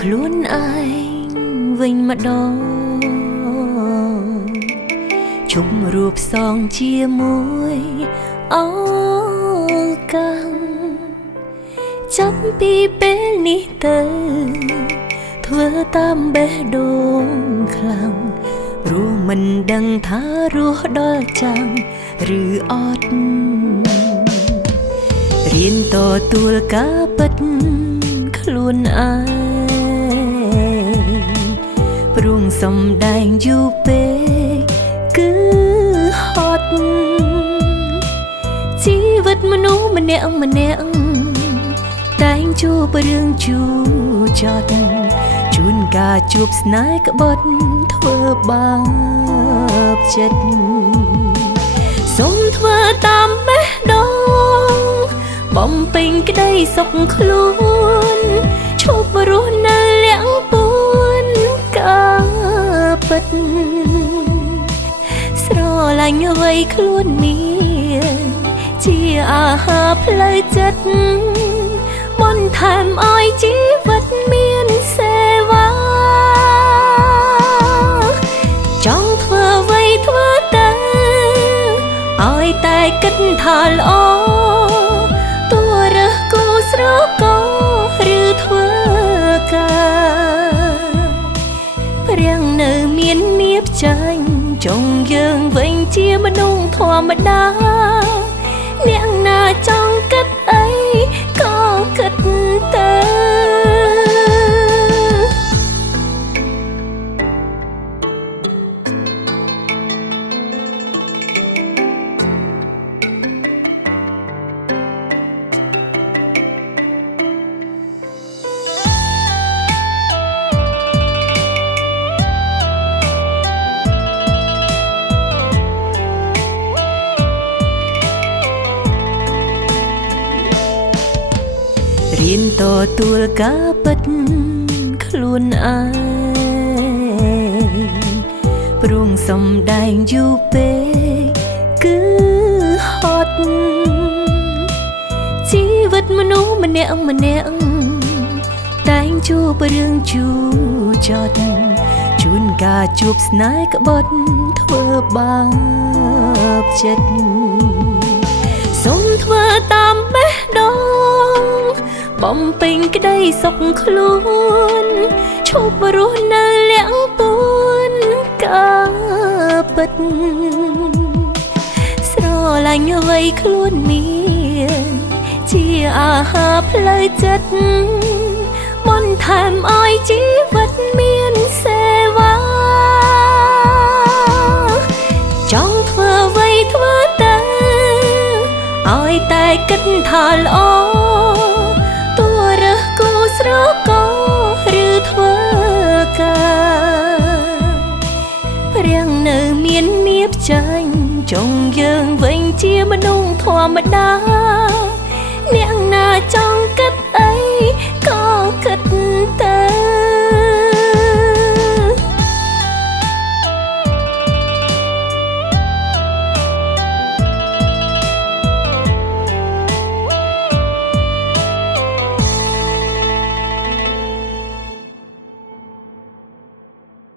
ខ្លួនឯងវិញម្ដងជុំរូបសងជាមួយអូកាំងចាប់ពីពេលនេះទៅធ្វើតាមបេះដូងខ្លាំងព្រោះមិនដឹងថារស់ដល់ចាំងឬអត់រៀនតទួលការពិតខ្លួនឯងព្រោះសំដែងយូរពេកគឺហត់ជីវិតមនុស្សម្នាក់តែងជួបរឿងជូរចត់ជួនកាលជួបស្នេហ៍ក្បត់ធ្វើបាបចិត្តសូមធ្វើតាមបេះដូងបំពេញក្តីសុខខ្លួនឈប់រស់នៅលាក់ពួនការពិតស្រឡាញ់អ្វីខ្លួនមានជាអាហារផ្លូវចិត្តបន្ថែមឲ្យជីវិតមានសេវាចង់ធ្វើអ្វីធ្វើទៅឲ្យតែគិតថាល្អទោះរើសគូស្រកឬធ្វើការព្រាំងនៅមាននៀបចាញ់ចង់យើងវិញជាមនុស្សធម្មតាអ្នកណាចង់គិតអីក៏គិតទៅរៀនតទួលការពិតខ្លួនឯងព្រោះសំដែងយូរពេកគឺហត់ជីវិតមនុស្សម្នាក់តែងជួបរឿងជូរចត់ជួនកាលជួបស្នេហ៍ក្បត់ធ្វើបាបចិត្តសូមធ្វើតាមបេះដូងបំពេញក្តីសុខខ្លួនឈប់រស់នៅលាក់ពួនការពិតស្រឡាញ់អ្វីខ្លួនមានជាអាហារផ្លូវចិត្តបន្ថែមឲ្យជីវិតមានសេវាចង់ធ្វើអ្វីធ្វើទៅឲ្យតែគិតថាល្អទោះរើសគូស្រកឬធ្វើការព្រាំងនៅមាននៀបចាញ់ចង់យើងវិញជាមនុស្សធម្មតា